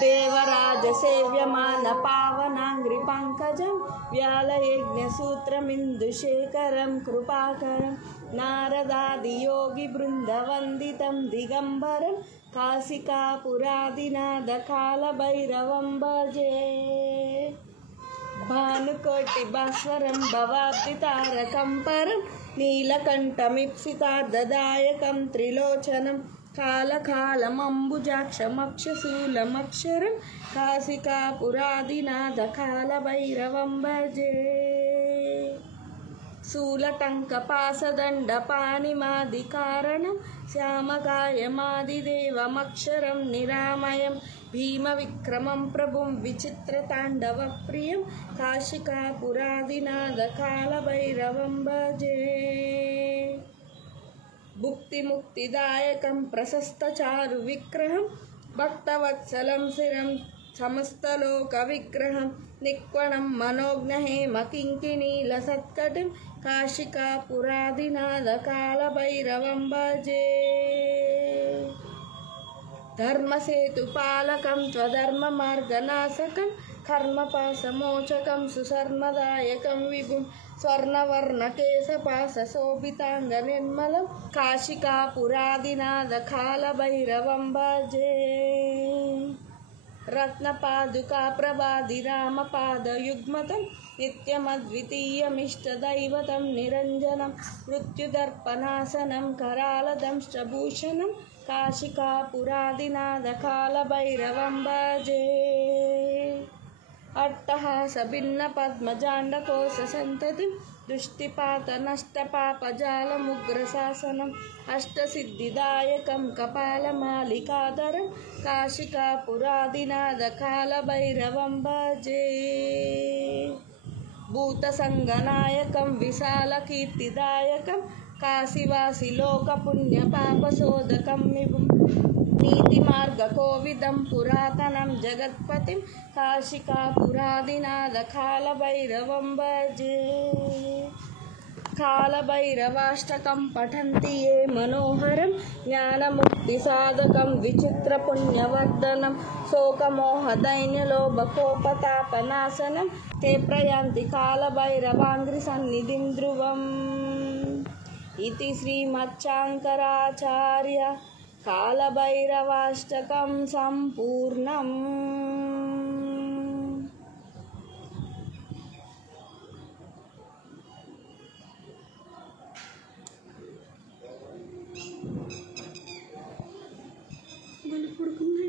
देवराज सेव्यमान पावनांग्रि पंकजं व्यालयज्ञसूत्रमिन्दुशेखरं कृपाकरं नारदादि योगी बृन्दवन्दितं दिगंबरं काशिकापुरादिनाथ कालभैरवं भजे भानुकोटि भास्वरं भवाब्धितारकं परं नीलकण्ठमीप्सितार्धदायकं त्रिलोचनं कालकालमम्बुजाक्षमक्षशूलमक्षरं काशिकापुरादिनाथ कालभैरवं भजे शूलटङ्कपासदण्डपाणिमादिकारणं श्यामकायमादिदेवमक्षरं निरामयं भीमविक्रमं प्रभुं विचित्रताण्डवप्रियं काशिकापुरादिनाथ कालभैरवं भजे भुक्तिमुक्तिदायकं प्रशस्तचारुविग्रहं भक्तवत्सलं शिरं समस्तलोकविग्रहं निक्वणं मनोज्ञहेमकिङ्किणीलसत्कटिं काशिकापुरादिनाथ कालभैरवं भजे धर्मसेतुपालकं त्वधर्ममार्गनाशकं कर्मपाशमोचकं सुशर्मदायकं विभुं स्वर्णवर्णकेशपाशशोभिताङ्गनिर्मलं काशिकापुरादिनाथ कालभैरवं भजे रत्नपादुकाप्रभादिरामपादयुग्मतं नित्यमद्वितीयमिष्टदैवतं निरञ्जनं मृत्युदर्पणासनं करालदंष्ट्रभूषणं काशिकापुरादिनाथ कालभैरवं भजे अट्टहासभिन्नपद्मजाण्डकोशसन्ततिं दृष्टिपातनष्टपापजालमुग्रशासनम् अष्टसिद्धिदायकं कपालमालिकाधरं काशिकापुरादिनाथ कालभैरवं भजे भूतसङ्गनायकं विशालकीर्तिदायकं काशीवासिलोकपुण्यपापशोधकं विभुं नीतिमार्गकोविदं पुरातनं जगत्पतिं काशिकापुरादिनाथ कालभैरवं भजे कालभैरवाष्टकं पठन्ति ये मनोहरं ज्ञानमुक्तिसाधकं विचित्रपुण्यवर्धनं शोकमोहदैन्यलोभकोपतापनाशनं ते प्रयान्ति कालभैरवाङ्घ्रिसन्निधिं ध्रुवम् इति श्रीमच्छङ्कराचार्य कालभैरवाष्टकं सम्पूर्णम्। పడుకున్నా